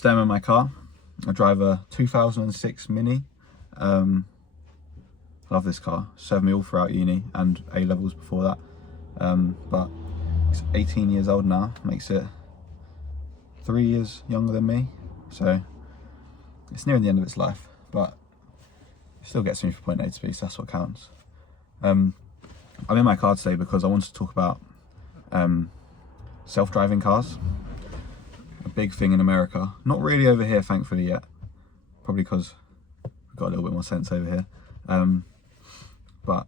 Staying in my car, I drive a 2006 Mini. Love this car, served me all throughout uni and A-levels before that. But it's 18 years old now, makes it 3 years younger than me. So it's nearing the end of its life, but it still gets me from point A to B, so that's what counts. I'm in my car today because I want to talk about self-driving cars. A big thing in America, not really over here thankfully yet, probably because we've got a little bit more sense over here. But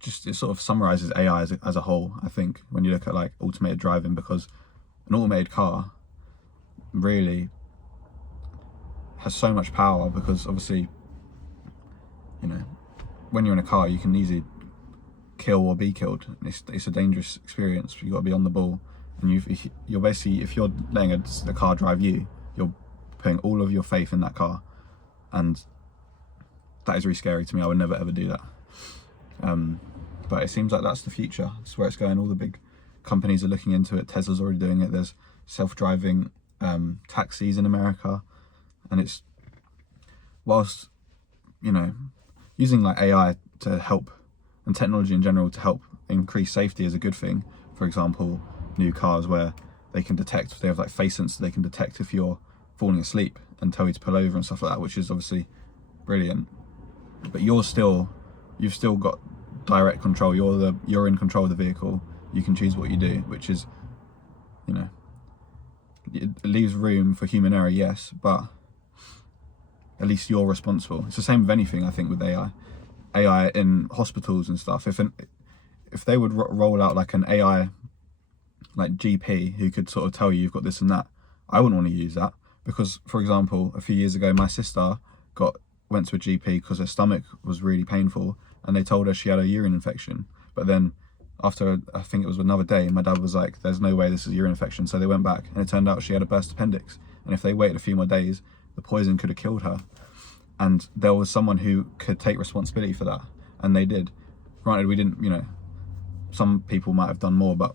just it sort of summarizes AI as a whole, I think, when you look at like automated driving, because an automated car really has so much power, because obviously, you know, when you're in a car you can easily kill or be killed. It's a dangerous experience. You've got to be on the ball, and you're basically, if you're letting the car drive you, you're putting all of your faith in that car, and that is really scary to me. I would never ever do that. But it seems like that's the future. It's where it's going. All the big companies are looking into it. Tesla's already doing it. There's self-driving taxis in America, and it's, whilst, you know, using like AI to help, and technology in general to help increase safety is a good thing. For example, new cars where they can detect, they have like face sensors, they can detect if you're falling asleep and tell you to pull over and stuff like that, which is obviously brilliant. But you've still got direct control. You're in control of the vehicle. You can choose what you do, which is, you know, it leaves room for human error, yes, but at least you're responsible. It's the same with anything, I think, with AI in hospitals and stuff. If they would roll out like an AI like GP who could sort of tell you you've got this and that, I wouldn't want to use that, because, for example, a few years ago my sister went to a GP because her stomach was really painful, and they told her she had a urine infection. But then after, I think it was another day, my dad was like, there's no way this is a urine infection. So they went back, and it turned out she had a burst appendix, and if they waited a few more days, the poison could have killed her. And there was someone who could take responsibility for that, and they did. Granted, we didn't, you know, some people might have done more, but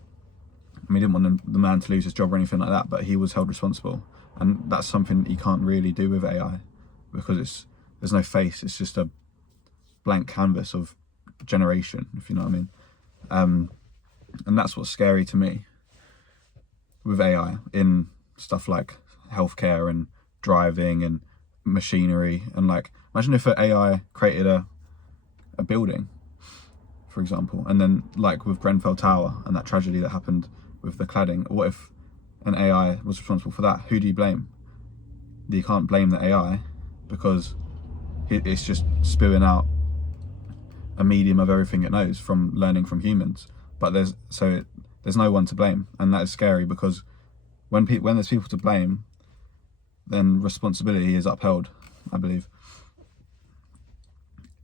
we didn't want the man to lose his job or anything like that, but he was held responsible. And that's something that you can't really do with AI, because there's no face. It's just a blank canvas of generation, if you know what I mean. And that's what's scary to me with AI in stuff like healthcare and driving and machinery. And like, imagine if an AI created a building, for example, and then like with Grenfell Tower and that tragedy that happened with the cladding, what if an AI was responsible for that? Who do you blame? You can't blame the AI, because it's just spewing out a medium of everything it knows from learning from humans. But there's no one to blame, and that is scary, because when there's people to blame, then responsibility is upheld, I believe.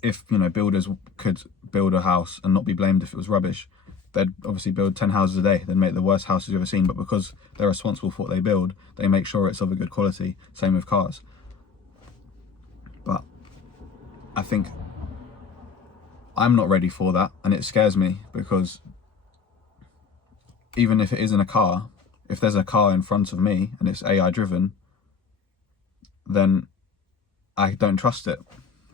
If, you know, builders could build a house and not be blamed if it was rubbish, they'd obviously build 10 houses a day. They'd make the worst houses you've ever seen, but because they're responsible for what they build, they make sure it's of a good quality. Same with cars. But I think I'm not ready for that, and it scares me, because even if it isn't a car, if there's a car in front of me and it's AI driven, then I don't trust it.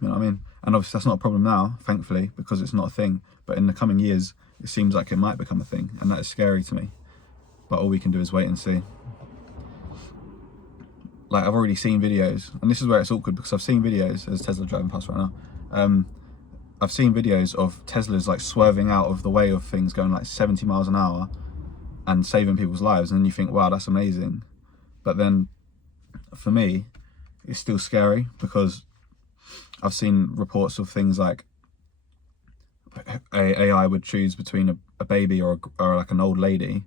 You know what I mean? And obviously that's not a problem now, thankfully, because it's not a thing. But in the coming years, it seems like it might become a thing, and that is scary to me. But all we can do is wait and see. Like, I've already seen videos, and this is where it's awkward, because I've seen videos, there's Tesla driving past right now. I've seen videos of Teslas like swerving out of the way of things, going like 70 miles an hour and saving people's lives. And then you think, wow, that's amazing. But then for me, it's still scary, because I've seen reports of things like AI would choose between a baby or like an old lady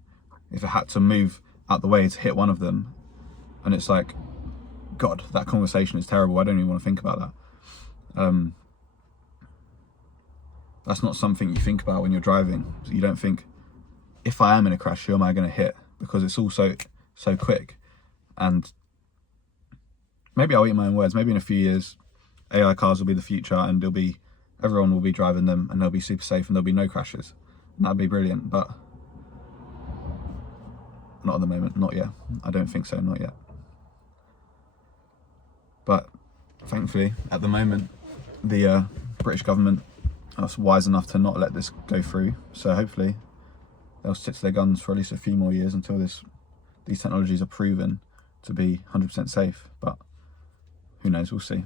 if it had to move out the way to hit one of them. And it's like, God, that conversation is terrible. I don't even want to think about that. That's not something you think about when you're driving. You don't think, if I am in a crash, who am I going to hit? Because it's all so quick. And maybe I'll eat my own words. Maybe in a few years, AI cars will be the future, and everyone will be driving them, and they'll be super safe, and there'll be no crashes. And that'd be brilliant, but not at the moment, not yet. I don't think so, not yet. But thankfully, at the moment, the British government are wise enough to not let this go through. So hopefully they'll stick to their guns for at least a few more years until these technologies are proven to be 100% safe. But who knows, we'll see.